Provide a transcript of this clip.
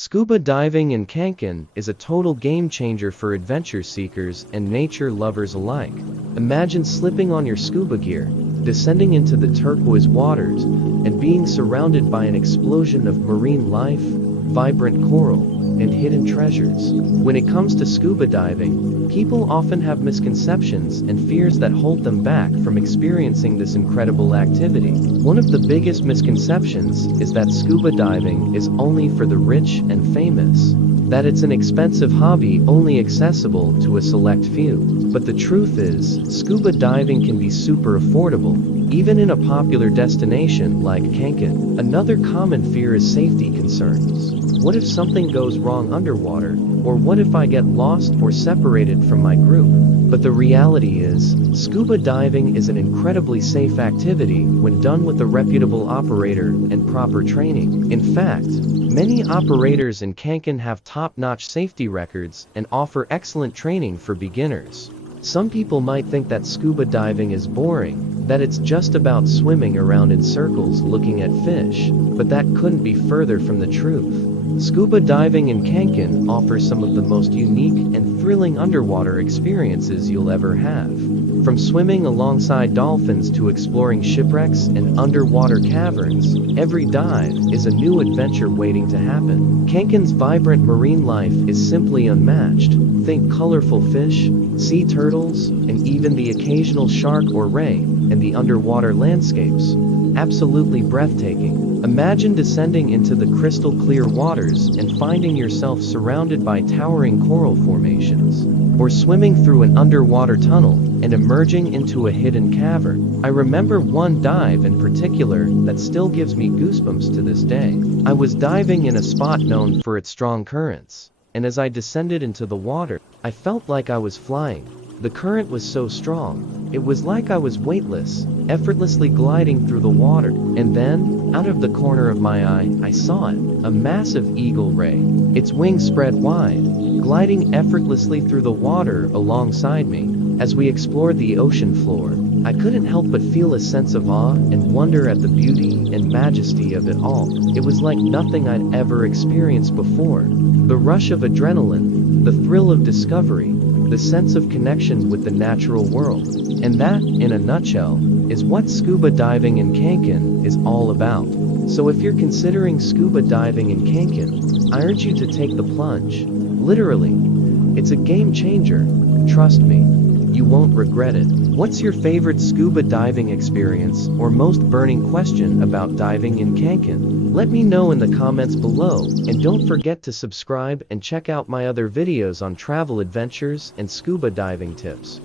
Scuba diving in Cancun is a total game changer for adventure seekers and nature lovers alike. Imagine slipping on your scuba gear, descending into the turquoise waters, and being surrounded by an explosion of marine life, vibrant coral, and hidden treasures. When it comes to scuba diving, people often have misconceptions and fears that hold them back from experiencing this incredible activity. One of the biggest misconceptions is that scuba diving is only for the rich and famous, that it's an expensive hobby only accessible to a select few. But the truth is, scuba diving can be super affordable, even in a popular destination like Cancun. Another common fear is safety concerns. What if something goes wrong underwater? Or what if I get lost or separated from my group? But the reality is, scuba diving is an incredibly safe activity when done with a reputable operator and proper training. In fact, many operators in Cancun have top-notch safety records and offer excellent training for beginners. Some people might think that scuba diving is boring, that it's just about swimming around in circles looking at fish, but that couldn't be further from the truth. Scuba diving in Cancun offers some of the most unique and thrilling underwater experiences you'll ever have. From swimming alongside dolphins to exploring shipwrecks and underwater caverns, every dive is a new adventure waiting to happen. Cancun's vibrant marine life is simply unmatched. Think colorful fish, sea turtles, and even the occasional shark or ray, and the underwater landscapes. Absolutely breathtaking. Imagine descending into the crystal clear waters and finding yourself surrounded by towering coral formations, or swimming through an underwater tunnel and emerging into a hidden cavern. I remember one dive in particular that still gives me goosebumps to this day. I was diving in a spot known for its strong currents, and as I descended into the water, I felt like I was flying. The current was so strong, it was like I was weightless, effortlessly gliding through the water. And then, out of the corner of my eye, I saw it, a massive eagle ray, its wings spread wide, gliding effortlessly through the water alongside me. As we explored the ocean floor, I couldn't help but feel a sense of awe and wonder at the beauty and majesty of it all. It was like nothing I'd ever experienced before. The rush of adrenaline, the thrill of discovery, the sense of connection with the natural world. And that, in a nutshell, is what scuba diving in Cancun is all about. So if you're considering scuba diving in Cancun, I urge you to take the plunge. Literally, it's a game changer. Trust me, you won't regret it. What's your favorite scuba diving experience or most burning question about diving in Cancun? Let me know in the comments below, and don't forget to subscribe and check out my other videos on travel adventures and scuba diving tips.